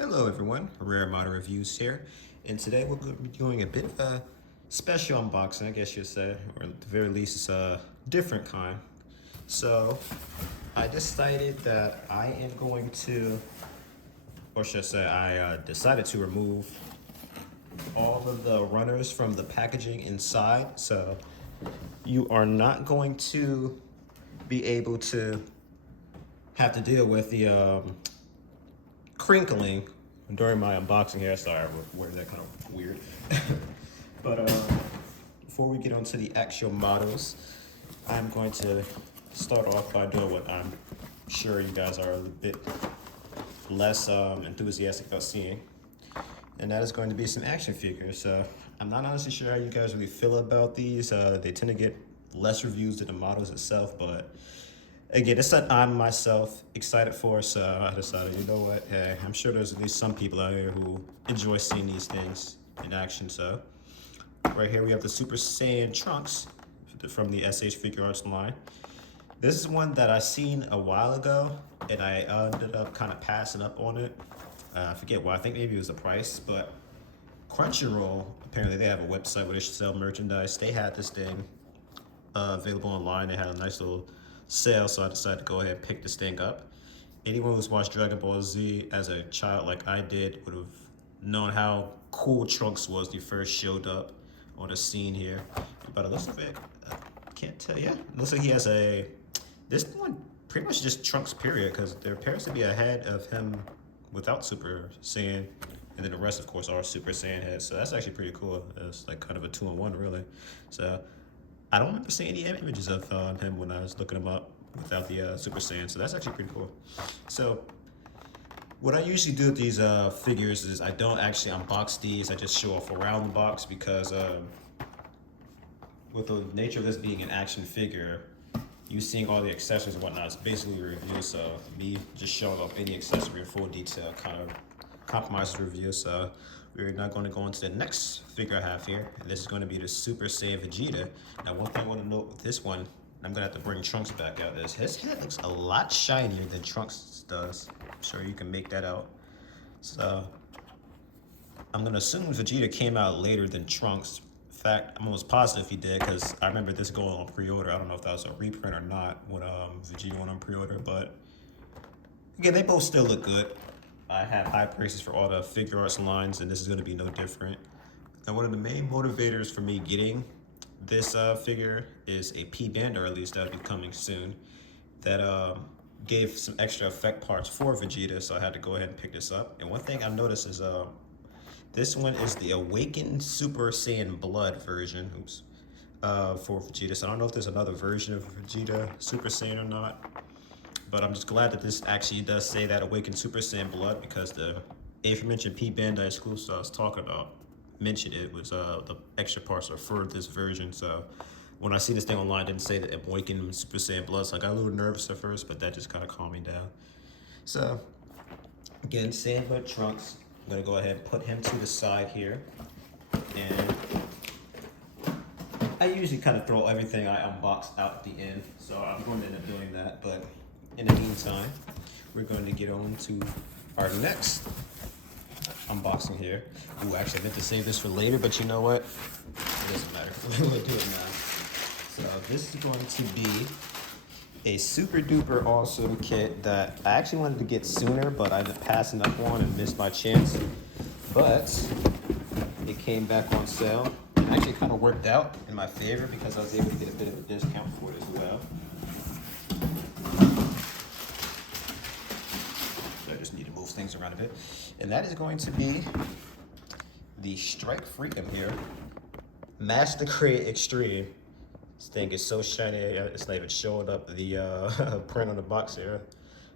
Hello everyone, Rare Model Reviews here, and today we're going to be doing a bit of a special unboxing, I guess you'd say, or at the very least it's a different kind. So I decided that I am going to, or should I say, I decided to remove all of the runners from the packaging inside, so you are not going to be able to have to deal with the crinkling during my unboxing here. Sorry, I worded that kind of weird. But before we get on to the actual models, I'm going to start off by doing what I'm sure you guys are a little bit less enthusiastic about seeing. And that is going to be some action figures. I'm not honestly sure how you guys really feel about these. They tend to get less reviews than the models itself, but again, it's something I'm myself excited for, so I decided, you know what, hey, I'm sure there's at least some people out here who enjoy seeing these things in action. So right here we have the Super Saiyan Trunks from the SH Figure Arts line. This is one that I seen a while ago, and I ended up kind of passing up on it. I forget why, I think maybe it was the price, but Crunchyroll, apparently they have a website where they sell merchandise. They had this thing available online. They had a nice little sale, so I decided to go ahead and pick this thing up. Anyone who's watched Dragon Ball Z as a child like I did would have known how cool Trunks was when he first showed up on the scene here. But it looks like I can't tell you. It looks like he has this one pretty much just Trunks period, because there appears to be a head of him without Super Saiyan, and then the rest of course are Super Saiyan heads, so that's actually pretty cool. It's like kind of a 2-in-1 really. So I don't remember seeing any images of him when I was looking him up without the Super Saiyan, so that's actually pretty cool. So what I usually do with these figures is I don't actually unbox these, I just show off around the box, because with the nature of this being an action figure, you seeing all the accessories and whatnot, it's basically a review, so me just showing off any accessory in full detail kind of compromises the review. So we're not going to go into the next figure I have here, and this is going to be the Super Saiyan Vegeta. Now one thing I want to note with this one, I'm going to have to bring Trunks back out of this. His head looks a lot shinier than Trunks does. I'm sure you can make that out. So I'm going to assume Vegeta came out later than Trunks. In fact, I'm almost positive he did, because I remember this going on pre-order. I don't know if that was a reprint or not when Vegeta went on pre-order, but again, they both still look good. I have high praises for all the figure arts lines, and this is going to be no different. And one of the main motivators for me getting this figure is a P-Bender release that'll be coming soon that gave some extra effect parts for Vegeta, so I had to go ahead and pick this up. And one thing I noticed is this one is the Awakened Super Saiyan Blood version, for Vegeta. So I don't know if there's another version of Vegeta Super Saiyan or not, but I'm just glad that this actually does say that Awakened Super Saiyan Blood, because the aforementioned P-Bandai exclusive I was talking about mentioned it was the extra parts are for this version. So when I see this thing online, it didn't say that Awakened Super Saiyan Blood, so I got a little nervous at first, but that just kind of calmed me down. So again, Saiyan Blood Trunks. I'm gonna go ahead and put him to the side here, and I usually kind of throw everything I unbox out at the end, so I'm going to end up doing that. But in the meantime, we're going to get on to our next unboxing here. Ooh, actually I meant to save this for later, but you know what? It doesn't matter. We're going to do it now. So this is going to be a super duper awesome kit that I actually wanted to get sooner, but I ended up passing up on and missed my chance. But it came back on sale. It actually kind of worked out in my favor, because I was able to get a bit of a discount for it as well. So I just need to move things around a bit. And that is going to be the Strike Freedom here. Master Grade Extreme. This thing is so shiny, it's not even showing up the print on the box here.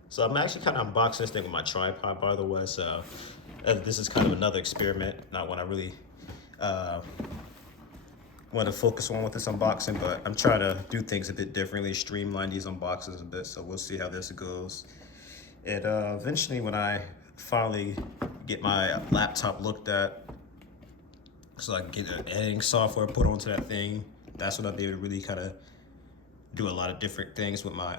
So I'm actually kind of unboxing this thing with my tripod, by the way, so this is kind of another experiment, not one I really want to focus on with this unboxing, but I'm trying to do things a bit differently, streamline these unboxings a bit, so we'll see how this goes. And eventually when I finally get my laptop looked at, so I can get an editing software put onto that thing, that's when I'll be able to really kind of do a lot of different things with my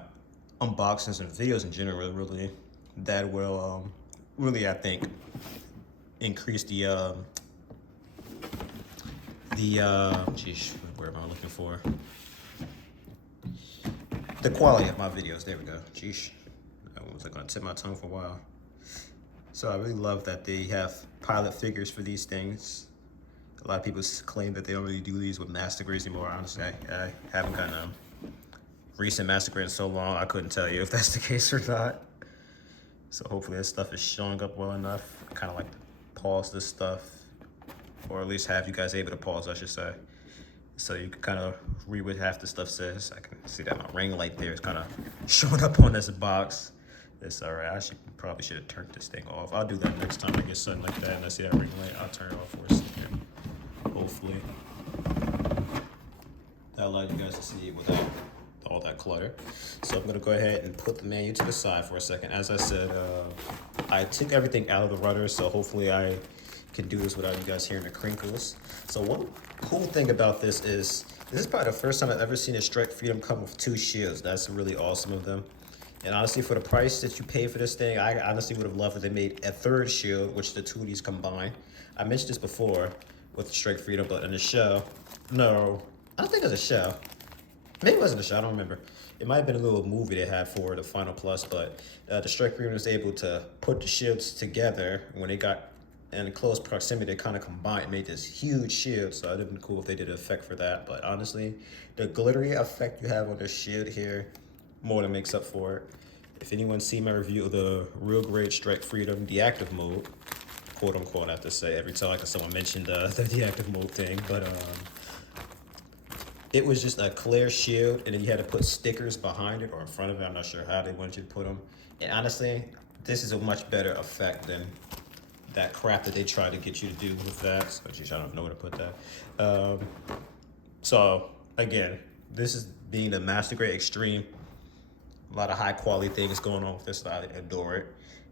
unboxings and videos in general, really, that will really, I think, increase geez, where am I looking for? The quality of my videos. There we go. Geesh, I was gonna tip my tongue for a while. So I really love that they have pilot figures for these things. A lot of people claim that they don't really do these with master grades anymore. Honestly, I haven't gotten a recent master grade in so long, I couldn't tell you if that's the case or not. So hopefully this stuff is showing up well enough. I kind of like to pause this stuff, or at least have you guys able to pause, I should say. So you can kind of read what half the stuff says. I can see that my ring light there is kind of showing up on this box. It's all right. I probably should have turned this thing off. I'll do that next time I get something like that and I see that ring light. I'll turn it off for a second. Hopefully that allowed you guys to see it without all that clutter. So I'm gonna go ahead and put the menu to the side for a second. As I said, I took everything out of the rudder, so hopefully I can do this without you guys hearing the crinkles. So one cool thing about this is probably the first time I've ever seen a Strike Freedom come with 2 shields. That's really awesome of them. And honestly, for the price that you pay for this thing, I honestly would have loved if they made a 3rd shield, which the 2 of these combine. I mentioned this before with the Strike Freedom, but in the show, no, I don't think it was a show. Maybe it wasn't a show, I don't remember. It might have been a little movie they had for the Final Plus, but the Strike Freedom was able to put the shields together. When they got in close proximity, they kind of combined and made this huge shield. So it would have been cool if they did an effect for that. But honestly, the glittery effect you have on this shield here more than makes up for it. If anyone's seen my review of the Real Grade Strike Freedom deactive mode, quote unquote, I have to say every time like someone mentioned the deactive mode thing, but it was just a clear shield, and then you had to put stickers behind it or in front of it. I'm not sure how they wanted you to put them. And honestly, this is a much better effect than that crap that they tried to get you to do with that. So, geez, I don't know where to put that. So again, this is being a Master Grade Extreme. A lot of high quality things going on with this. I adore it.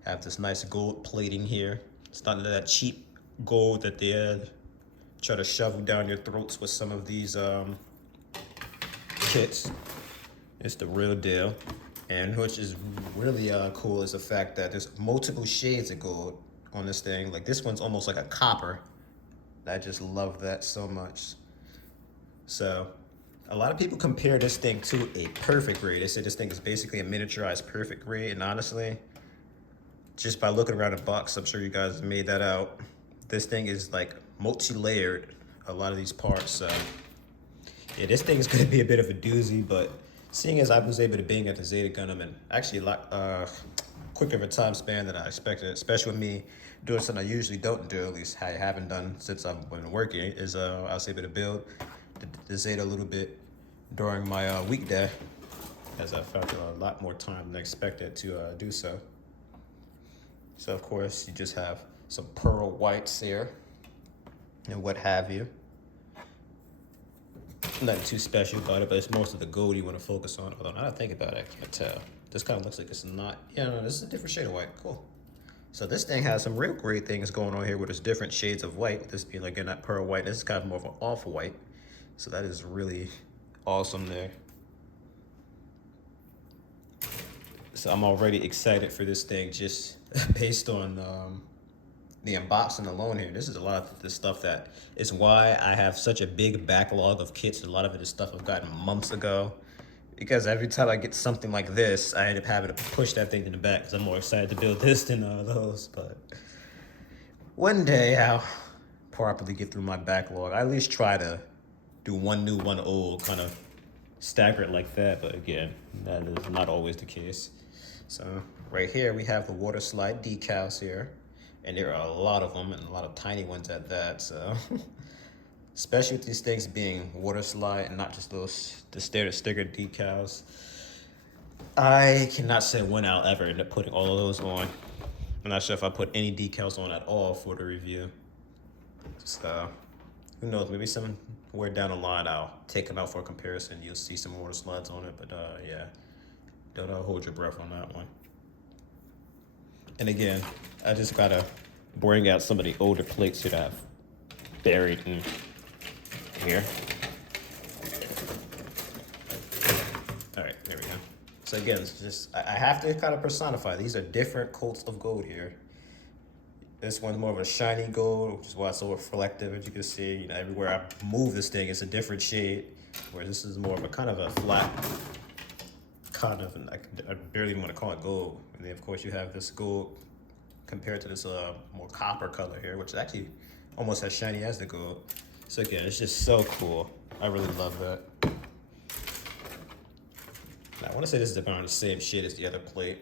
Have this nice gold plating here. It's not that cheap gold that they try to shovel down your throats with some of these kits. It's the real deal. And which is really cool is the fact that there's multiple shades of gold on this thing. Like this one's almost like a copper. I just love that so much. So a lot of people compare this thing to a perfect grade. They say this thing is basically a miniaturized perfect grade. And honestly, just by looking around the box, I'm sure you guys made that out. This thing is like multi-layered, a lot of these parts. So yeah, this thing is going to be a bit of a doozy, but seeing as I was able to bang at the Zeta Gundam in actually a lot quicker of a time span than I expected, especially with me doing something I usually don't do, at least I haven't done since I've been working, is I was able to build the Zeta a little bit during my weekday, as I found a lot more time than I expected to do so. So of course, you just have some pearl whites here and what have you. Nothing too special about it, but it's most of the gold you want to focus on. Although now that I think about it, I can't tell. This kind of looks like it's not, yeah, no, this is a different shade of white. Cool. So this thing has some real great things going on here with its different shades of white. This being like in that pearl white, this is kind of more of an off-white. So that is really awesome there. So I'm already excited for this thing just based on the unboxing alone here. This is a lot of the stuff that is why I have such a big backlog of kits. A lot of it is stuff I've gotten months ago. Because every time I get something like this, I end up having to push that thing in the back because I'm more excited to build this than those. But one day I'll properly get through my backlog. I at least try to do one new, one old, kind of stagger it like that. But again, that is not always the case. So right here we have the water slide decals here. And there are a lot of them and a lot of tiny ones at that. So especially with these things being water slide and not just those the standard sticker decals. I cannot say when I'll ever end up putting all of those on. I'm not sure if I put any decals on at all for the review. So who knows, maybe somewhere down the line I'll take them out for a comparison. You'll see some water slides on it, but yeah, don't hold your breath on that one. And again, I just gotta bring out some of the older plates that I've buried in here. All right, there we go. So again, it's just, I have to kind of personify. These are different coats of gold here. This one's more of a shiny gold, which is why it's so reflective. As you can see, you know, everywhere I move this thing, it's a different shade. Whereas this is more of a kind of a flat, kind of, I barely even want to call it gold. And then of course you have this gold compared to this more copper color here, which is actually almost as shiny as the gold. So again, it's just so cool. I really love that. Now, I want to say this is about the same shade as the other plate.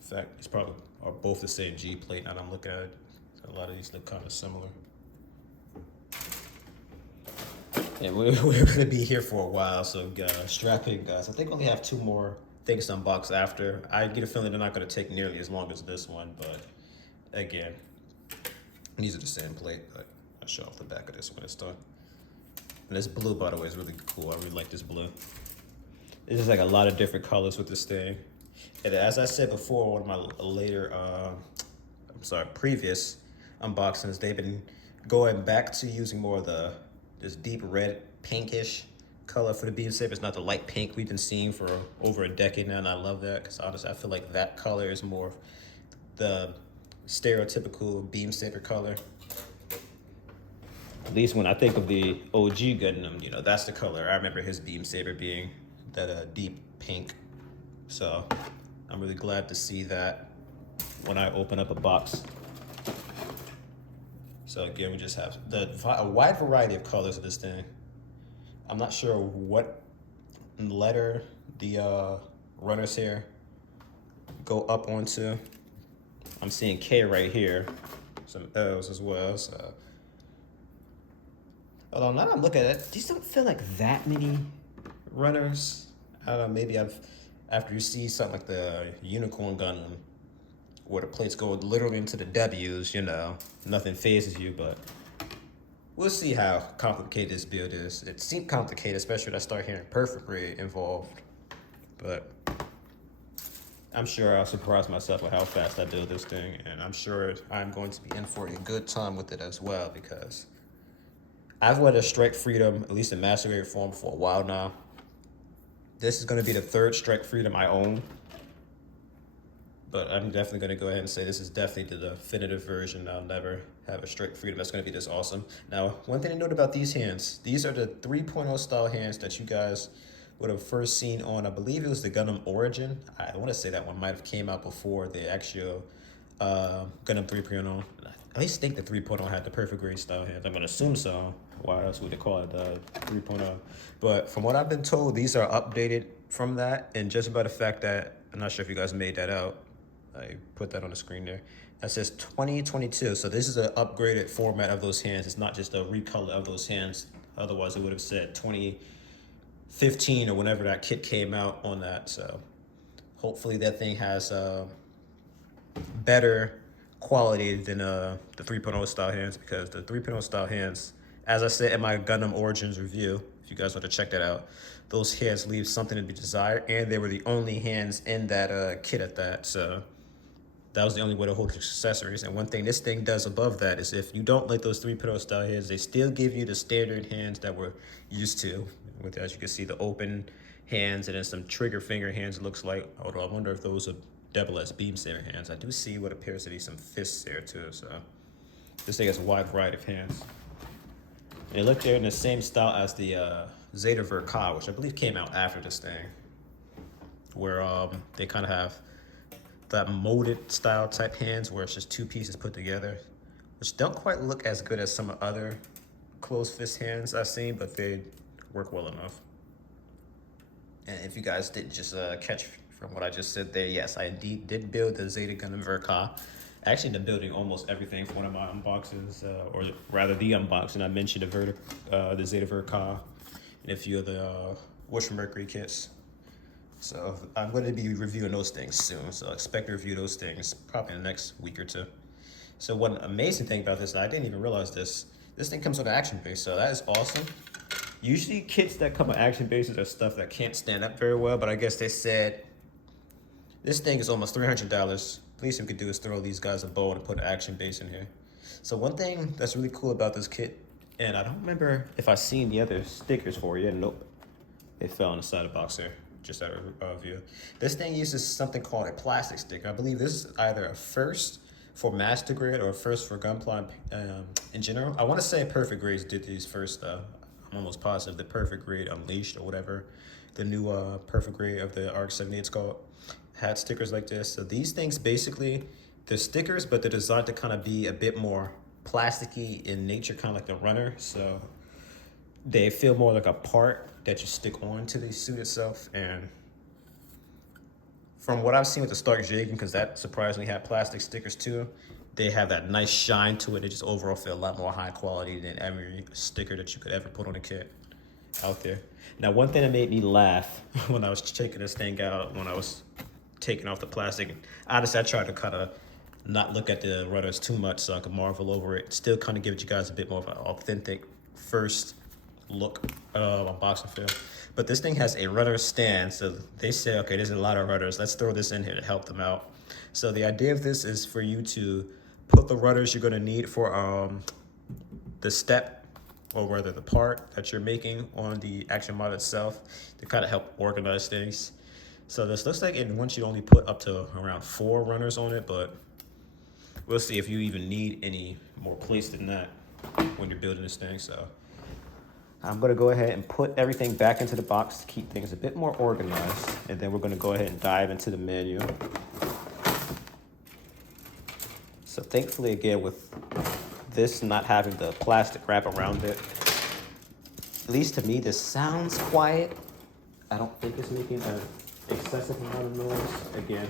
In fact, it's probably are both the same G plate now that I'm looking at it. So a lot of these look kind of similar. And we're gonna be here for a while, so strap in, guys. I think we only have 2 more things to unbox after. I get a feeling they're not gonna take nearly as long as this one, but again, these are the same plate, but I'll show off the back of this when it's done. And this blue, by the way, is really cool. I really like this blue. There's just like a lot of different colors with this thing. And as I said before, one of my later, previous unboxings, they've been going back to using more of this deep red, pinkish color for the beam saber. It's not the light pink we've been seeing for over a decade now, and I love that because honestly, I feel like that color is more the stereotypical beam saber color. At least when I think of the OG Gundam, you know, that's the color. I remember his beam saber being that deep pink. So I'm really glad to see that when I open up a box. So again, we just have a wide variety of colors of this thing. I'm not sure what letter the runners here go up onto. I'm seeing K right here, some L's as well. So, although now that I'm looking at it, these don't feel like that many runners. I don't know, maybe after you see something like the Unicorn Gundam, where the plates go literally into the W's, you know, nothing phases you, but we'll see how complicated this build is. It seemed complicated, especially when I start hearing perfect rate involved, but I'm sure I'll surprise myself with how fast I build this thing, and I'm sure I'm going to be in for a good time with it as well, because I've wanted a Strike Freedom, at least in Master Grade form, for a while now. This is going to be the 3rd Strike Freedom I own, but I'm definitely going to go ahead and say this is definitely the definitive version. I'll never have a Strike Freedom that's going to be this awesome. Now, one thing to note about these hands, these are the 3.0 style hands that you guys would have first seen on, I believe it was the Gundam Origin. I want to say that one might have came out before the actual Gundam 3.0. At least think the 3.0 had the perfect grade style hands. I'm going to assume so. Why else would they call it 3.0? But from what I've been told, these are updated from that. And just about the fact that, I'm not sure if you guys made that out. I put that on the screen there. That says 2022. So this is an upgraded format of those hands. It's not just a recolor of those hands. Otherwise, it would have said 2015 or whenever that kit came out on that. So hopefully that thing has better quality than the 3.0 style hands, because the 3.0 style hands, as I said in my Gundam Origins review, if you guys want to check that out, those hands leave something to be desired, and they were the only hands in that kit at that. So that was the only way to hold accessories. And one thing this thing does above that is if you don't like those 3.0 style hands, they still give you the standard hands that we're used to, with, as you can see, the open hands and then some trigger finger hands, it looks like. Although I wonder if those are double as beam saber hands. I do see what appears to be some fists there too. So this thing has a wide variety of hands. And look, they're in the same style as the Zeta Ver.Ka, which I believe came out after this thing, where they kind of have that molded style type hands where it's just 2 pieces put together, which don't quite look as good as some other closed fist hands I've seen, but they work well enough. And if you guys didn't just catch from what I just said there, yes, I indeed did build the Zeta Gundam Ver.Ka. Actually, ended up building almost everything for one of my unboxings, or rather the unboxing. I mentioned the Zeta Ver.Ka and a few of the Wish Mercury kits. So I'm going to be reviewing those things soon. So expect to review those things probably in the next week or 2. So one amazing thing about this, and I didn't even realize this thing comes with an action base. So that is awesome. Usually kits that come with action bases are stuff that can't stand up very well, but I guess they said this thing is almost $300. Least we could do is throw these guys a bone and put an action base in here. So one thing that's really cool about this kit, and I don't remember if I've seen the other stickers for it. Nope. It fell on the side of the box there, just out of view. This thing uses something called a plastic sticker. I believe this is either a first for master grade or first for Gunpla in general. I want to say Perfect Grades did these first though. I'm almost positive the Perfect Grade Unleashed or whatever, the new Perfect Grade of the ARC 78 it's called, had stickers like this. So these things basically, they're stickers, but they're designed to kind of be a bit more plasticky in nature, kind of like the runner. So they feel more like a part that you stick on to the suit itself. And from what I've seen with the Stark Jagan, because that surprisingly had plastic stickers too, they have that nice shine to it. They just overall feel a lot more high quality than every sticker that you could ever put on a kit out there. Now, one thing that made me laugh when I was checking this thing out, when I was taking off the plastic, honestly, I tried to kind of not look at the runners too much so I could marvel over it. Still kind of give you guys a bit more of an authentic first look unboxing feel. But this thing has a rudder stand, so they say, okay, there's a lot of rudders. Let's throw this in here to help them out. So the idea of this is for you to put the rudders you're gonna need for the step, or rather the part that you're making on the action mod itself, to kind of help organize things. So this looks like it wants you to only put up to around 4 runners on it, but we'll see if you even need any more place than that when you're building this thing. So I'm gonna go ahead and put everything back into the box to keep things a bit more organized. And then we're gonna go ahead and dive into the menu. So thankfully, again, with this not having the plastic wrap around it, at least to me, this sounds quiet. I don't think it's making an excessive amount of noise. Again,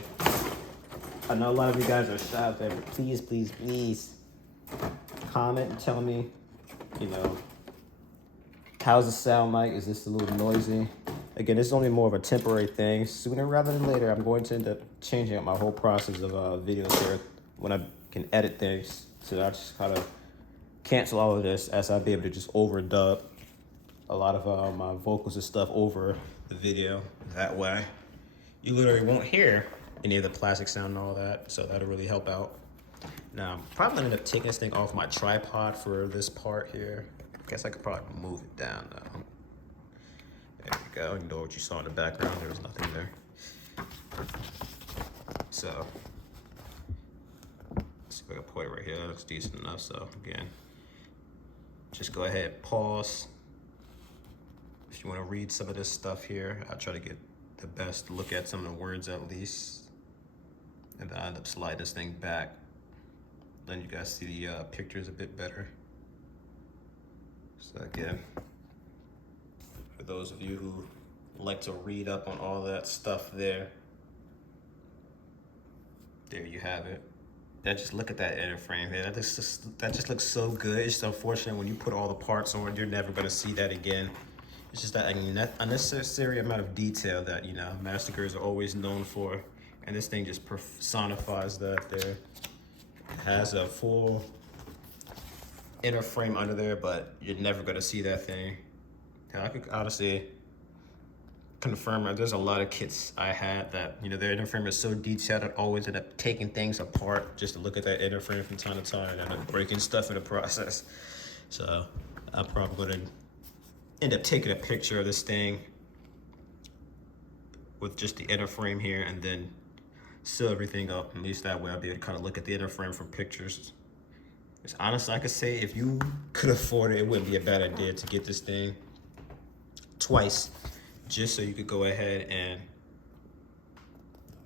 I know a lot of you guys are shy out there, but please, please, please comment and tell me, you know, how's it sound like? Is this a little noisy? Again, this is only more of a temporary thing. Sooner rather than later, I'm going to end up changing up my whole process of videos here when I can edit things. So I just kind of cancel all of this as I'll be able to just overdub a lot of my vocals and stuff over the video. That way, you literally won't hear any of the plastic sound and all that. So that'll really help out. Now, I'm probably gonna end up taking this thing off my tripod for this part here. I guess I could probably move it down now. There we go. You know what you saw in the background. There was nothing there. So, let's see if I can put it right here. That looks decent enough. So, again, just go ahead and pause. If you want to read some of this stuff here, I'll try to get the best look at some of the words at least. And then I end up sliding this thing back. Then you guys see the pictures a bit better. So again, for those of you who like to read up on all that stuff there you have it. Just look at that inner frame here. That just looks so good. It's just unfortunate when you put all the parts on, you're never gonna see that again. It's just that unnecessary amount of detail that, you know, massacres are always known for. And this thing just personifies that there. It has a full inner frame under there, but you're never gonna see that thing. I could honestly confirm that there's a lot of kits I had that, you know, their inner frame is so detailed, I'd always end up taking things apart just to look at that inner frame from time to time and end up breaking stuff in the process. So I'm probably gonna end up taking a picture of this thing with just the inner frame here and then seal everything up. At least that way I'll be able to kind of look at the inner frame from pictures. It's honestly, I could say if you could afford it, it wouldn't be a bad idea to get this thing twice, just so you could go ahead and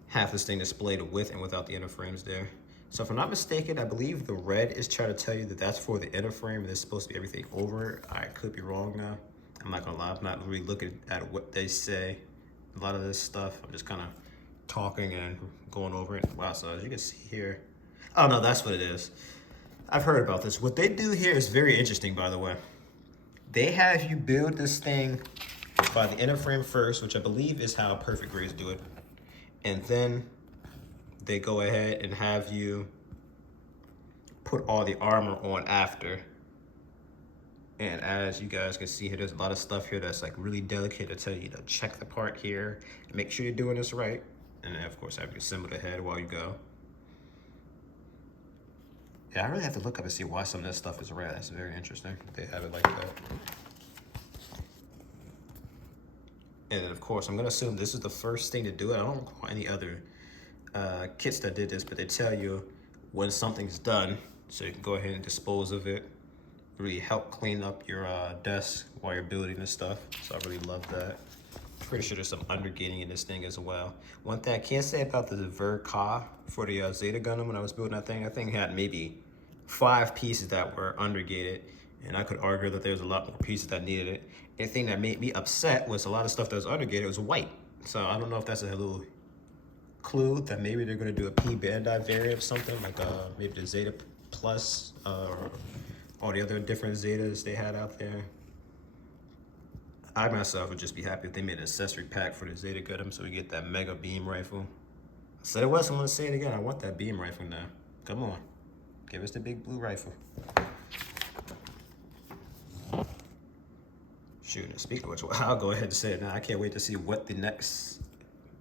have this thing displayed with and without the inner frames there. So if I'm not mistaken, I believe the red is trying to tell you that that's for the inner frame and there's supposed to be everything over it. I could be wrong now. I'm not gonna lie, I'm not really looking at what they say. A lot of this stuff, I'm just kind of talking and going over it. Wow, so as you can see here, oh no, that's what it is. I've heard about this. What they do here is very interesting, by the way. They have you build this thing by the inner frame first, which I believe is how Perfect Grades do it. And then they go ahead and have you put all the armor on after. And as you guys can see here, there's a lot of stuff here that's like really delicate to tell you to check the part here and make sure you're doing this right. And then of course have you assemble the head while you go. Yeah, I really have to look up and see why some of this stuff is red. That's very interesting. They have it like that. And then of course, I'm gonna assume this is the first thing to do it. I don't recall any other kits that did this, but they tell you when something's done, so you can go ahead and dispose of it. Really help clean up your desk while you're building this stuff. So I really love that. Pretty sure there's some undergating in this thing as well. One thing I can't say about the Ver.Ka for the Zeta Gundam when I was building that thing had maybe 5 pieces that were undergated, and I could argue that there's a lot more pieces that needed it. The thing that made me upset was a lot of stuff that was undergated was white. So I don't know if that's a little clue that maybe they're gonna do a P Bandai variant of something, like maybe the Zeta Plus or all the other different Zetas they had out there. I myself would just be happy if they made an accessory pack for the Zeta Gundam so we get that mega beam rifle. I said it was, I'm gonna say it again, I want that beam rifle now. Come on, give us the big blue rifle. Shoot, and speaking of which, I'll go ahead and say it now. I can't wait to see what the next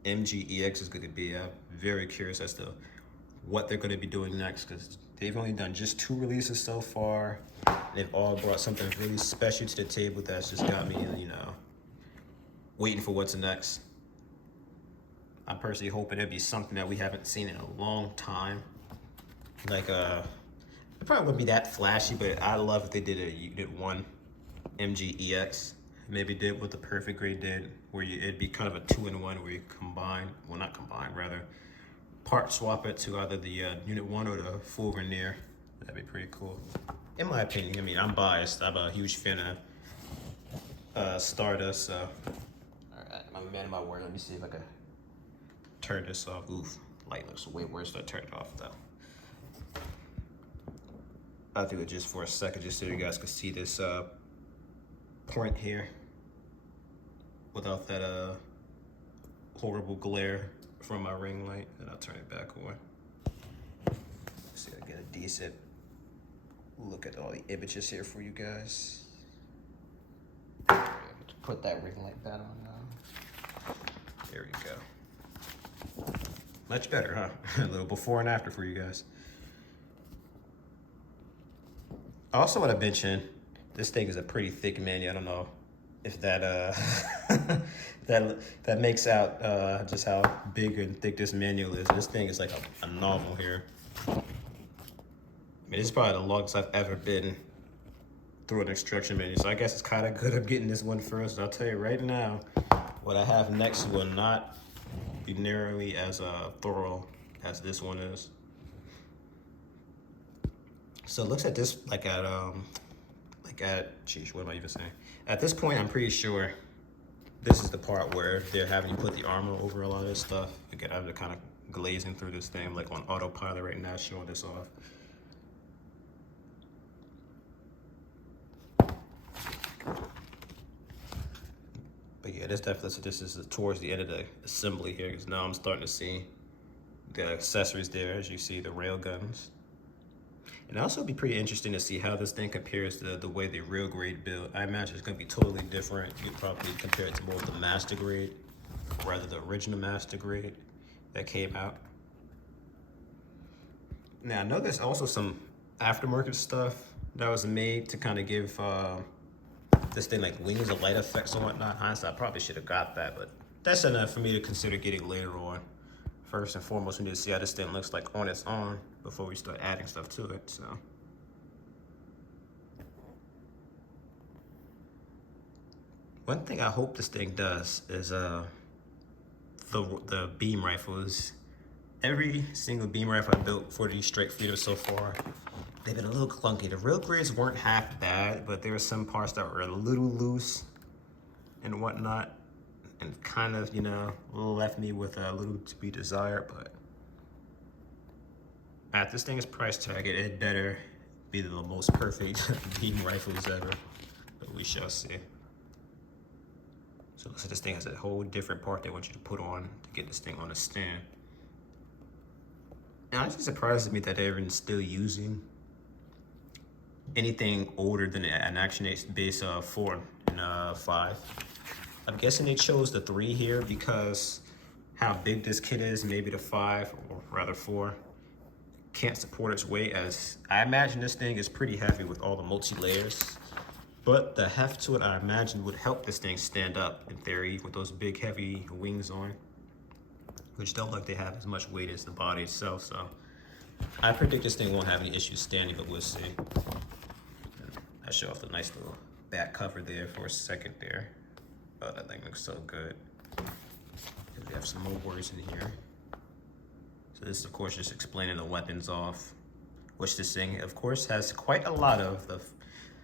MGEX is going to be. I'm very curious as to what they're going to be doing next, because they've only done just 2 releases so far. They've all brought something really special to the table that's just got me, you know, waiting for what's next. I'm personally hoping it'll be something that we haven't seen in a long time. Like, it probably wouldn't be that flashy, but I love if they did a Unit 1 MGEX. Maybe did what the Perfect Grade did, where it'd be kind of a 2-in-1 where you combine, well not combine, rather part swap it to either the Unit 1 or the full Vernier. That'd be pretty cool. In my opinion, I mean, I'm biased. I'm a huge fan of Stardust, so. Alright, I'm a man of my word. Let me see if I can turn this off. Oof, light looks way worse if I turn it off though. I'll do it just for a second, just so you guys can see this point here without that horrible glare from my ring light, and I'll turn it back on. See if I get a decent look at all the images here for you guys. Put that ring light back on now. There we go. Much better, huh? A little before and after for you guys. I also want to mention, this thing is a pretty thick manual. I don't know if that that makes out just how big and thick this manual is. This thing is like a novel here. I mean, this is probably the longest I've ever been through an instruction manual, so I guess it's kind of good I'm getting this one first. I'll tell you right now, what I have next will not be nearly as thorough as this one is. So it looks at this like at geez, what am I even saying? At this point, I'm pretty sure this is the part where they're having you put the armor over a lot of this stuff. Again, I'm kind of glazing through this thing like on autopilot right now, showing this off. But yeah, this definitely, this is towards the end of the assembly here, because now I'm starting to see the accessories there, as you see the rail guns. And also it'd be pretty interesting to see how this thing compares to the way the real grade build. I imagine it's gonna be totally different. You'd probably compare it to more of the master grade, rather the original master grade that came out. Now I know there's also some aftermarket stuff that was made to kind of give this thing like wings of light effects and whatnot. Honestly, I probably should have got that, but that's enough for me to consider getting later on. First and foremost, we need to see how this thing looks like on its own before we start adding stuff to it, so. One thing I hope this thing does is the beam rifles. Every single beam rifle I built for these strike fighters so far, they've been a little clunky. The real grades weren't half bad, but there were some parts that were a little loose and whatnot, and kind of, you know, left me with a little to be desired. But at this thing's price tag, it better be the most perfect beam rifles ever, but we shall see. So this thing has a whole different part they want you to put on to get this thing on a stand. And honestly, surprises me that they're even still using anything older than an Action base 4 and 5. I'm guessing they chose the 3 here because how big this kit is. Maybe the 5, or rather 4, can't support its weight, as I imagine this thing is pretty heavy with all the multi-layers. But the heft to it, I imagine, would help this thing stand up in theory with those big heavy wings on, which don't look like they have as much weight as the body itself. So I predict this thing won't have any issues standing, but we'll see. I show off the nice little back cover there for a second there. Oh, that thing looks so good. We have some more words in here. So this, of course, just explaining the weapons off, which this thing, of course, has quite a lot of. The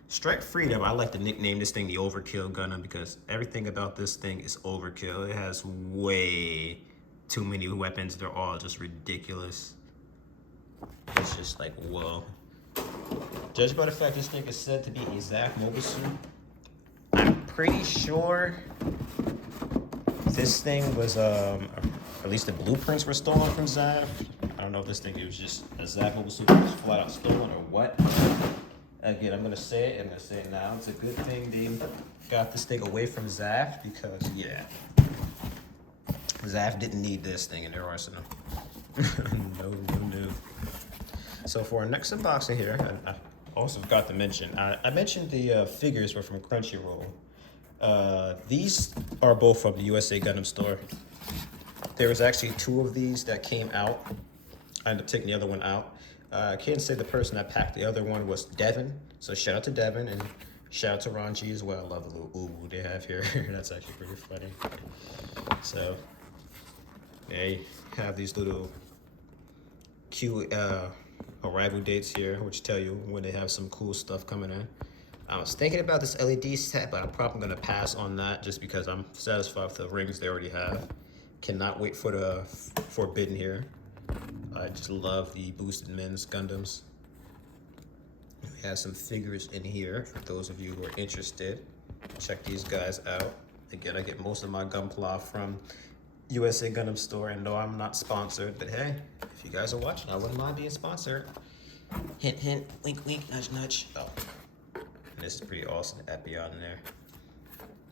Strike Freedom, I like to nickname this thing the Overkill Gundam because everything about this thing is overkill. It has way too many weapons. They're all just ridiculous. It's just like, whoa. Judged by the fact this thing is said to be a ZAF mobile suit, I'm pretty sure this thing was, at least the blueprints were stolen from ZAF. I don't know if this thing was just a ZAF mobile suit that was flat out stolen or what. Again, I'm gonna say it, now. It's a good thing they got this thing away from ZAF because, yeah, ZAF didn't need this thing in their arsenal. No. So for our next unboxing here, I also forgot to mention, I mentioned the figures were from Crunchyroll. These are both from the USA Gundam store. There was actually 2 of these that came out. I ended up taking the other one out. I can't say the person that packed the other one was Devin. So shout out to Devin and shout out to Ron G as well. I love the little ooh they have here. That's actually pretty funny. So they have these little cute arrival dates here, which tell you when they have some cool stuff coming in. I was thinking about this LED set, but I'm probably gonna pass on that just because I'm satisfied with the rings they already have. Cannot wait for the Forbidden here. I just love the boosted men's Gundams. We have some figures in here for those of you who are interested. Check these guys out. Again, I get most of my Gunpla from USA Gundam store, and no, I'm not sponsored, but hey, if you guys are watching, I wouldn't mind being sponsored. Hint, hint, wink, wink, nudge, nudge. Oh, and this is pretty awesome, Epion in there.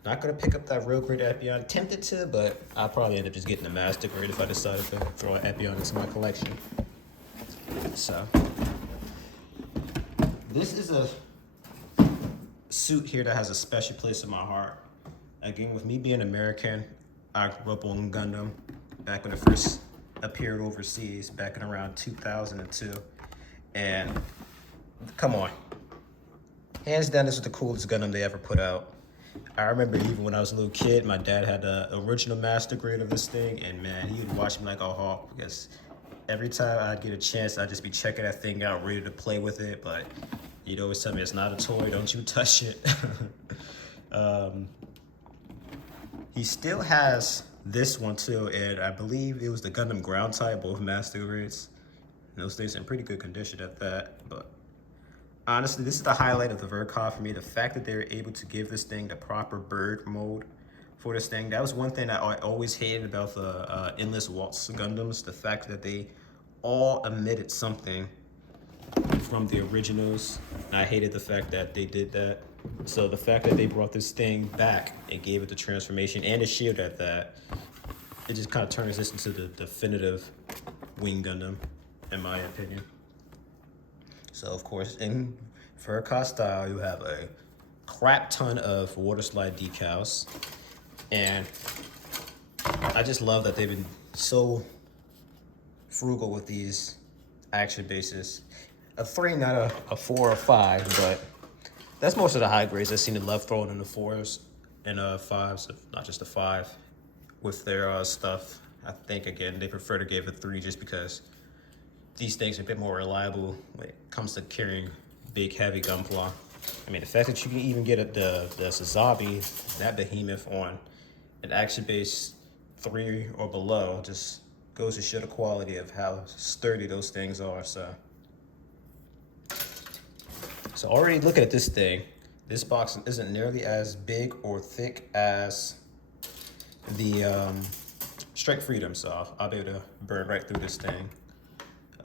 Not gonna pick up that real great Epion. Tempted to, but I'll probably end up just getting the master grade if I decided to throw an Epion into my collection. So, this is a suit here that has a special place in my heart. Again, with me being American, I grew up on Gundam back when it first appeared overseas, back in around 2002. And come on, hands down, this is the coolest Gundam they ever put out. I remember even when I was a little kid, my dad had the original master grade of this thing, and man, he would watch me like a hawk because every time I'd get a chance, I'd just be checking that thing out, ready to play with it. But he'd always tell me, it's not a toy, don't you touch it. He still has this one too, and I believe it was the Gundam ground type, both master grades. And those things in pretty good condition at that, but honestly, this is the highlight of the Ver.Ka for me. The fact that they were able to give this thing the proper bird mode for this thing. That was one thing that I always hated about the Endless Waltz Gundams. The fact that they all omitted something from the originals. And I hated the fact that they did that. So the fact that they brought this thing back and gave it the transformation and the shield at that, it just kind of turns this into the definitive Wing Gundam, in my opinion. So of course, in Ver.Ka style, you have a crap ton of water slide decals. And I just love that they've been so frugal with these action bases. A 3, not a 4 or 5, but that's most of the high grades. I've seen the love thrown in the 4s and 5s, not just a 5 with their stuff. I think, again, they prefer to give a 3 just because these things are a bit more reliable when it comes to carrying big, heavy Gunpla. I mean, the fact that you can even get the Sazabi, that behemoth, on an action base 3 or below just goes to show the quality of how sturdy those things are. So already looking at this thing, this box isn't nearly as big or thick as the Strike Freedom, so I'll be able to burn right through this thing.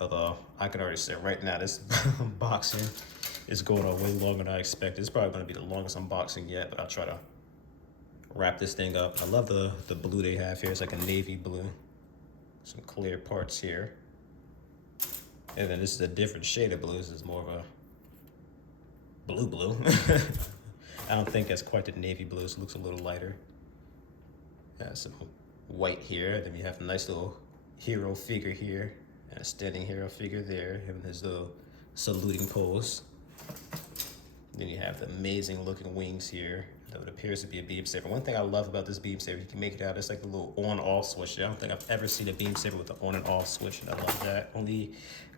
Although I can already say right now, this unboxing is going on way longer than I expected. It's probably going to be the longest unboxing yet, but I'll try to wrap this thing up. I love the blue they have here. It's like a navy blue. Some clear parts here. And then this is a different shade of blue. This is more of a blue. I don't think that's quite the navy blue. So it looks a little lighter. Yeah, some white here. Then we have a nice little hero figure here. And a standing hero figure there, him in his little saluting pose. Then you have the amazing looking wings here. That appears to be a beam saber. One thing I love about this beam saber, you can make it out, it's like a little on-off switch. I don't think I've ever seen a beam saber with an on and off switch, and I love that. Only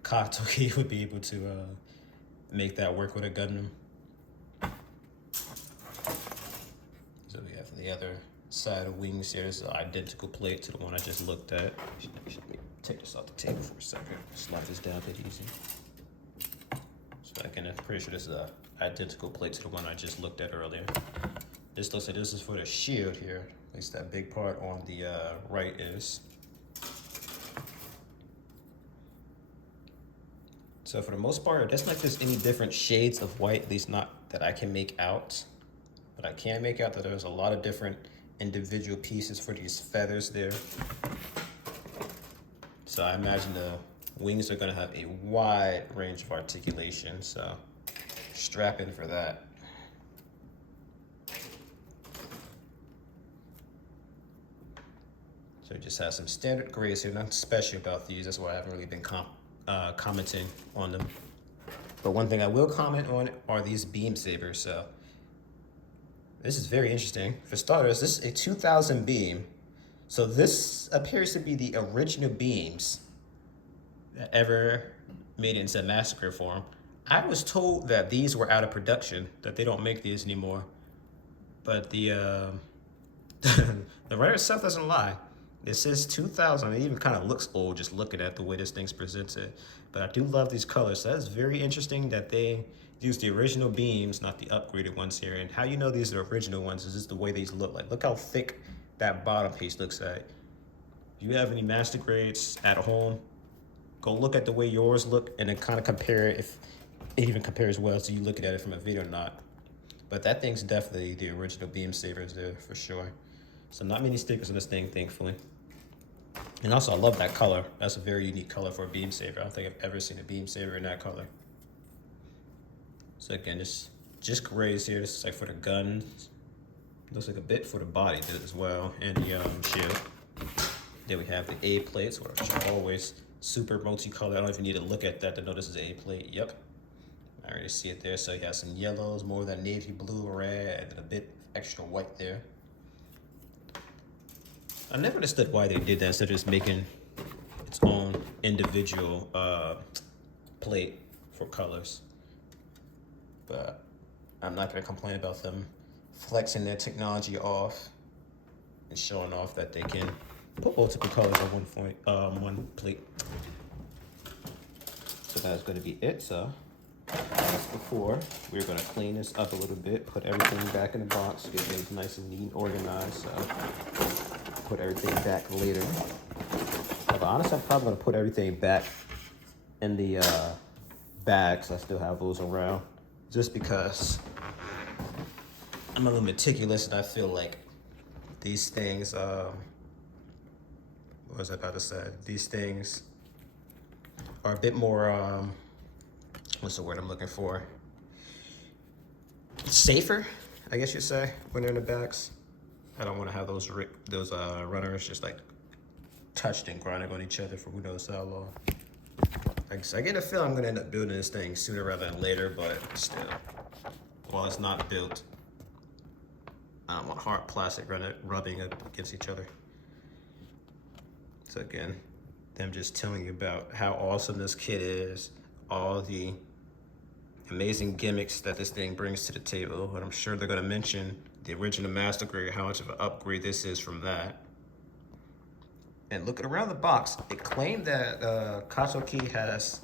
Katoki would be able to make that work with a Gundam. So we have the other side of wings here. There's an identical plate to the one I just looked at. Let me take this off the table for a second. Slide this down a bit easy. So again, I'm pretty sure this is an identical plate to the one I just looked at earlier. This looks like this is for the shield here. At least that big part on the right is. So for the most part, it doesn't like there's any different shades of white, at least not that I can make out. But I can make out that there's a lot of different individual pieces for these feathers there. So I imagine the wings are gonna have a wide range of articulation, so strap in for that. So it just has some standard grays here, nothing special about these. That's why I haven't really been commenting on them. But one thing I will comment on are these beam sabers. So this is very interesting. For starters, this is a 2000 beam. So this appears to be the original beams that ever made it into massacre form. I was told that these were out of production, that they don't make these anymore. But the the writer itself doesn't lie. It says 2000. It even kind of looks old just looking at the way this thing's presented. But I do love these colors. So that's very interesting that they use the original beams, not the upgraded ones here. And how you know these are the original ones is just the way these look like. Look how thick that bottom piece looks like. If you have any master grades at home, go look at the way yours look and then kind of compare it, if it even compares well to you looking at it from a video or not. But that thing's definitely the original beam sabers there for sure. So not many stickers on this thing, thankfully. And also I love that color. That's a very unique color for a beam saber. I don't think I've ever seen a beam saber in that color. So again, just grays here. This is like for the guns. Looks like a bit for the body as well, and the shield. Then we have the A plates, which are always super multicolored. I don't even need to look at that to know this is A plate. Yep, I already see it there. So you have some yellows, more of that navy blue, red, and a bit extra white there. I never understood why they did that instead of just making its own individual plate for colors. But I'm not gonna complain about them flexing their technology off and showing off that they can put multiple colors on one plate. So that's gonna be it. So as before, we're gonna clean this up a little bit, put everything back in the box, get things nice and neat and organized. So put everything back later. But honestly, I'm probably gonna put everything back in the bags. I still have those around, just because I'm a little meticulous and I feel like these things, what was I about to say? These things are a bit more, what's the word I'm looking for? Safer, I guess you'd say, when they're in the bags. I don't want to have those runners just like touched and grinding on each other for who knows how long. I get a feel I'm gonna end up building this thing sooner rather than later, but still, while it's not built, I don't want hard plastic rubbing against each other. So again, them just telling you about how awesome this kit is, all the amazing gimmicks that this thing brings to the table, and I'm sure they're gonna mention the original Master Grade, how much of an upgrade this is from that. And looking around the box, it claimed that Katoki has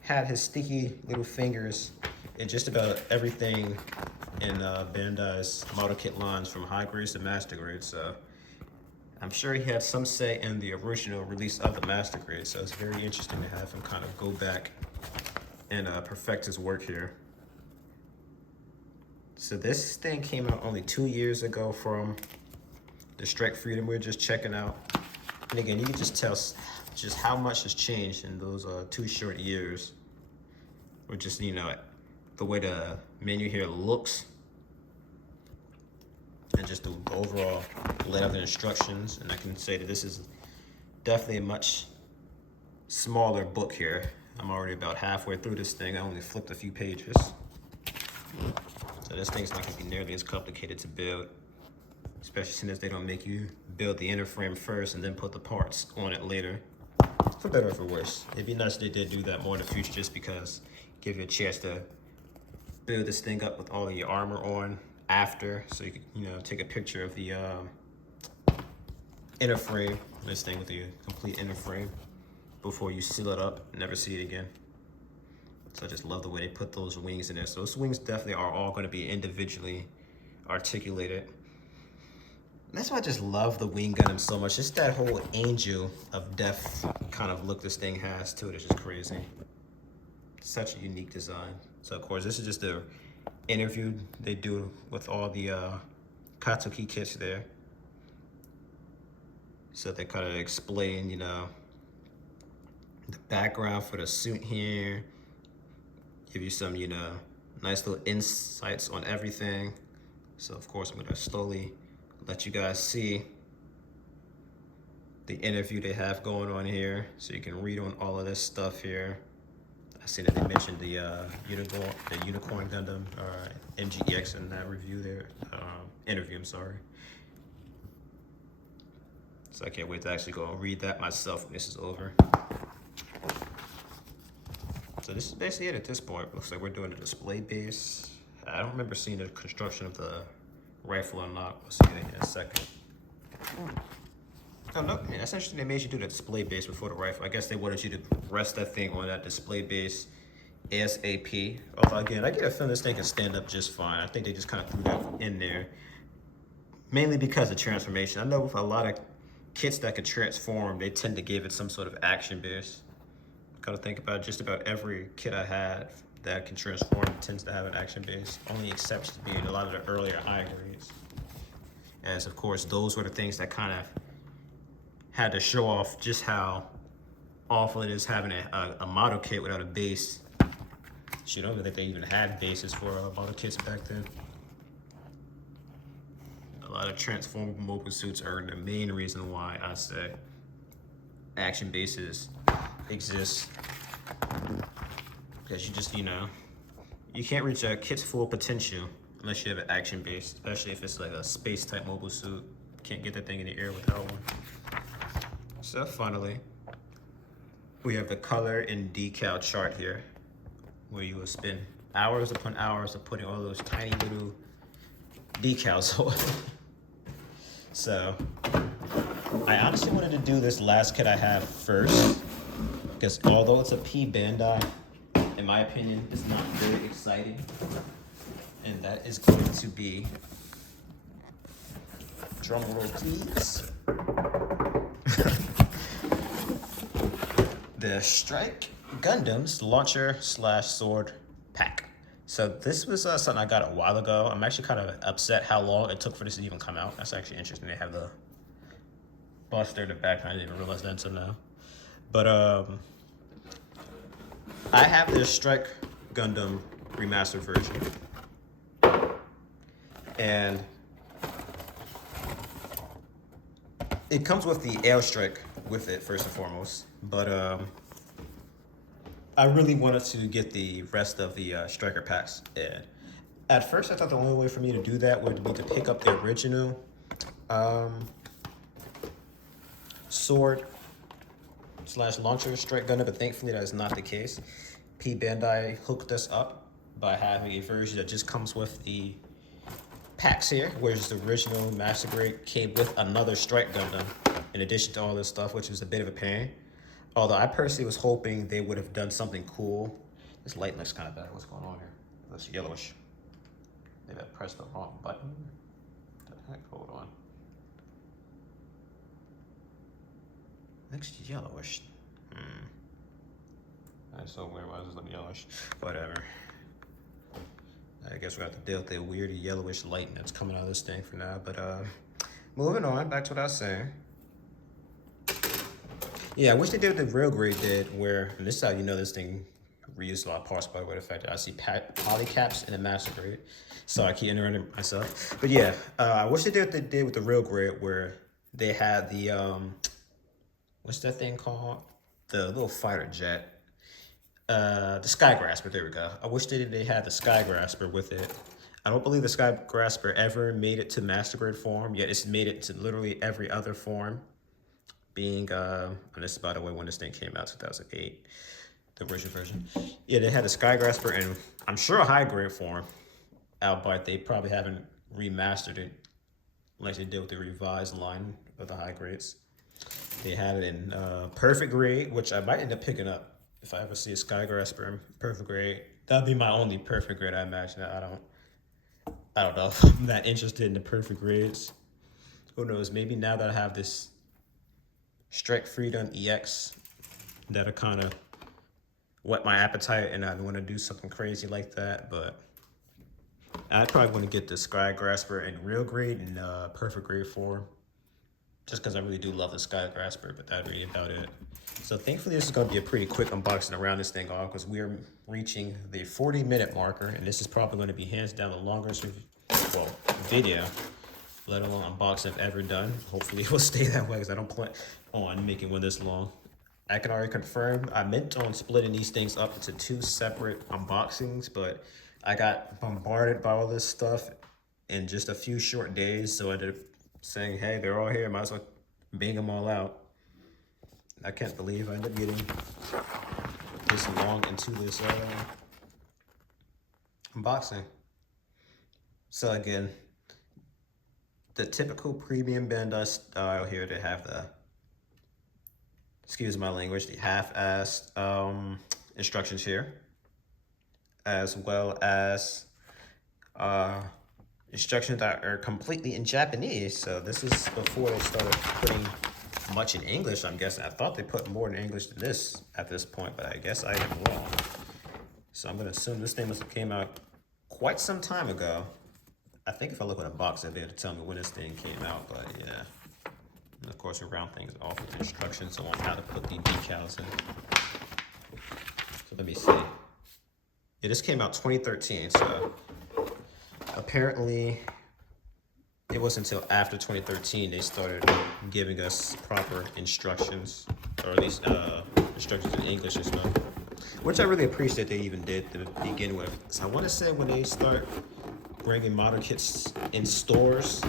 had his sticky little fingers in just about everything in Bandai's model kit lines from high grades to master grades. So I'm sure he had some say in the original release of the master grade. So it's very interesting to have him kind of go back and perfect his work here. So this thing came out only 2 years ago from the Strike Freedom we were just checking out. And again, you can just tell just how much has changed in those 2 short years. Or just, you know, the way the menu here looks. And just the overall layout of the instructions. And I can say that this is definitely a much smaller book here. I'm already about halfway through this thing. I only flipped a few pages. So this thing's not gonna be nearly as complicated to build, especially since they don't make you build the inner frame first and then put the parts on it later. For better or for worse. It'd be nice if they did do that more in the future, just because give you a chance to build this thing up with all of your armor on after, so you could, you know, take a picture of the inner frame, this thing with the complete inner frame, before you seal it up and never see it again. So I just love the way they put those wings in there. So those wings definitely are all going to be individually articulated. That's why I just love the Wing Gundam so much. Just that whole angel of death kind of look this thing has to it is just crazy. Such a unique design. So of course, this is just the interview they do with all the Katsuki kits there. So they kind of explain, you know, the background for the suit here. Give you some, you know, nice little insights on everything. So of course, I'm gonna slowly let you guys see the interview they have going on here, so you can read on all of this stuff here. I see that they mentioned the Unicorn Gundam, or MGEX in that review there, interview, I'm sorry. So I can't wait to actually go and read that myself when this is over. So this is basically it at this point. Looks like we're doing a display base. I don't remember seeing the construction of the rifle or not. We'll see that in a second. Oh, no, man, that's interesting. They made you do the display base before the rifle. I guess they wanted you to rest that thing on that display base ASAP. Although, again, I get a feeling this thing can stand up just fine. I think they just kind of threw that in there, mainly because of transformation. I know with a lot of kits that could transform, they tend to give it some sort of action base. Gotta think about just about every kit I had that can transform tends to have an action base. Only exceptions being a lot of the earlier high grades. As of course, those were the things that kind of had to show off just how awful it is having a model kit without a base. Shit, I don't think they even had bases for model kits back then. A lot of transformable mobile suits are the main reason why I say action bases exist. Because you just, you know, you can't reach a kit's full potential unless you have an action base, especially if it's like a space type mobile suit. Can't get that thing in the air without one. So finally, we have the color and decal chart here, where you will spend hours upon hours of putting all those tiny little decals on. So I honestly wanted to do this last kit I have first, because although it's a P Bandai, in my opinion, it's not very exciting. And that is going to be, drum roll please, the Strike Gundam's Launcher / Sword Pack. So this was something I got a while ago. I'm actually kind of upset how long it took for this to even come out. That's actually interesting. They have the buster in the back. I didn't even realize that until now. But I have this Strike Gundam remastered version. And it comes with the Airstrike with it, first and foremost. But I really wanted to get the rest of the Striker packs. And at first, I thought the only way for me to do that would be to pick up the original sword / launcher Strike Gundam, but thankfully that is not the case. P Bandai hooked us up by having a version that just comes with the packs here, whereas the original Master Grade came with another Strike Gundam in addition to all this stuff, which was a bit of a pain. Although I personally was hoping they would have done something cool. This light looks kind of bad. What's going on here? Looks yellowish. Maybe I pressed the wrong button. What the heck? Hold on. Looks yellowish. That's so weird. Why does it look yellowish? Whatever. I guess we have to deal with the weird yellowish light that's coming out of this thing for now. But moving on, back to what I was saying. Yeah, I wish they did what the real grade did, where, and this is how you know this thing reused a lot of parts by the way the fact that I see poly caps in the Master Grade. So I keep interrupting myself. But yeah, I wish they did what they did with the real grade, where they had the, what's that thing called? the little fighter jet. The Sky Grasper, there we go. I wish they had the Sky Grasper with it. I don't believe the Sky Grasper ever made it to Master Grade form, yet it's made it to literally every other form. Being, and this is by the way when this thing came out, 2008, the original version. Yeah, they had the Sky Grasper and I'm sure a high grade form out, but they probably haven't remastered it like they did with the revised line of the high grades. They had it in perfect grade, which I might end up picking up if I ever see a Sky Grasper in perfect grade. That'd be my only perfect grade, I imagine. I don't know if I'm that interested in the perfect grades. Who knows? Maybe now that I have this Strike Freedom EX, that'll kind of whet my appetite, and I want to do something crazy like that. But I'd probably want to get the Sky Grasper in real grade and perfect grade form, just because I really do love the Sky Grasper. But that'd be about it. So thankfully, this is going to be a pretty quick unboxing around this thing off, because we're reaching the 40-minute marker, and this is probably going to be hands down the longest video, let alone unboxing I've ever done. Hopefully it will stay that way, because I don't plan on making one this long. I can already confirm I meant on splitting these things up into 2 separate unboxings, but I got bombarded by all this stuff in just a few short days, so I ended up saying, hey, they're all here, might as well bang them all out. I can't believe I ended up getting this long into this unboxing. So again, the typical premium Bandai style here, they have the, excuse my language, the half-assed instructions here, as well as instructions that are completely in Japanese. So this is before they started putting much in English, I'm guessing. I thought they put more in English than this at this point, but I guess I am wrong. So I'm gonna assume this thing must have came out quite some time ago. I think if I look at a box, they'll be able to tell me when this thing came out, but yeah. And of course, we round things off with instructions on how to put the decals in. So let me see. Yeah, this came out 2013, so apparently it wasn't until after 2013 they started giving us proper instructions, or at least instructions in English as well, which I really appreciate they even did to begin with. So I want to say when they start bringing model kits in stores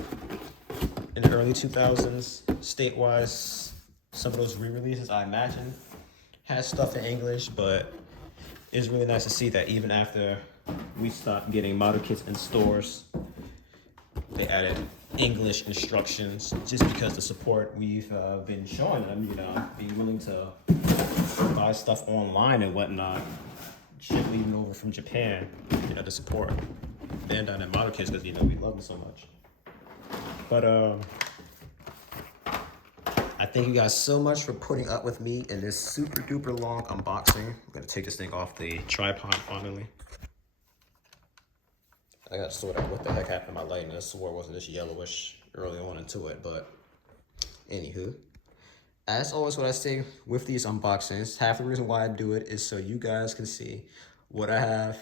in the early 2000s, state-wise, some of those re-releases I imagine had stuff in English, but it's really nice to see that even after we stopped getting model kits in stores, they added English instructions, just because the support we've been showing them, you know, being willing to buy stuff online and whatnot, ship even over from Japan, you know, to support Bandai and model kits, because, you know, we love them so much. But I thank you guys so much for putting up with me in this super duper long unboxing. I'm gonna take this thing off the tripod finally. I gotta sort out what the heck happened to my lighting. I swore it wasn't this yellowish early on into it, but anywho. As always, what I say with these unboxings, half the reason why I do it is so you guys can see what I have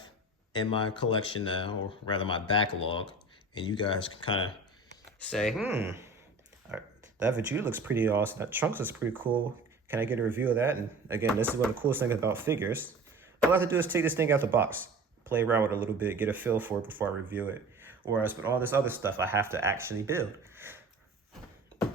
in my collection now, or rather my backlog, and you guys can kind of say, that Vegeta looks pretty awesome, that Trunks is pretty cool, can I get a review of that? And again, this is one of the coolest things about figures. All I have to do is take this thing out the box, play around with it a little bit, get a feel for it before I review it. Whereas with all this other stuff, I have to actually build.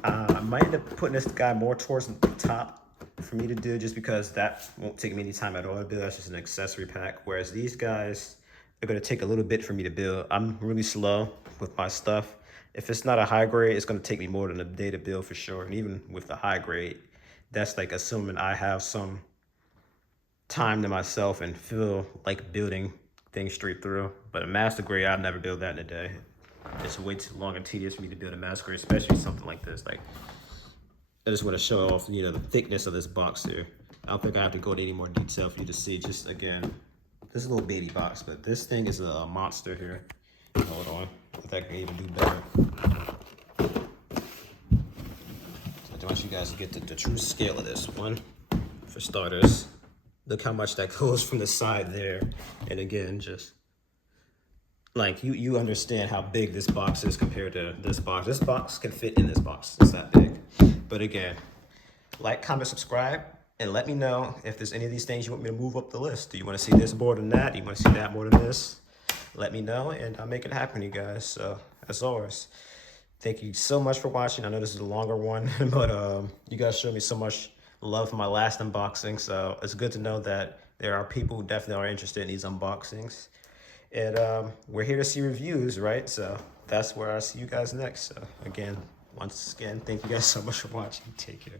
I might end up putting this guy more towards the top for me to do, just because that won't take me any time at all to build. That's just an accessory pack. Whereas these guys are going to take a little bit for me to build. I'm really slow with my stuff. If it's not a high grade, it's going to take me more than a day to build for sure. And even with the high grade, that's like assuming I have some time to myself and feel like building things straight through. But a master grade, I'd never build that in a day. It's way too long and tedious for me to build a master grade, especially something like this. Like, I just want to show off, you know, the thickness of this box here. I don't think I have to go into any more detail for you to see. Just again, this is a little baby box, but this thing is a monster here. Hold on, I think I can even do better. So I want you guys to get the true scale of this one. For starters, look how much that goes from the side there. And again, just like you understand how big this box is compared to this box. This box can fit in this box. It's that big. But again, like, comment, subscribe. And let me know if there's any of these things you want me to move up the list. Do you want to see this more than that? Do you want to see that more than this? Let me know, and I'll make it happen, you guys. So, as always, thank you so much for watching. I know this is a longer one, but you guys showed me so much love for my last unboxing, so it's good to know that there are people who definitely are interested in these unboxings. And we're here to see reviews, right? So that's where I'll see you guys next. So again, once again, thank you guys so much for watching. Take care.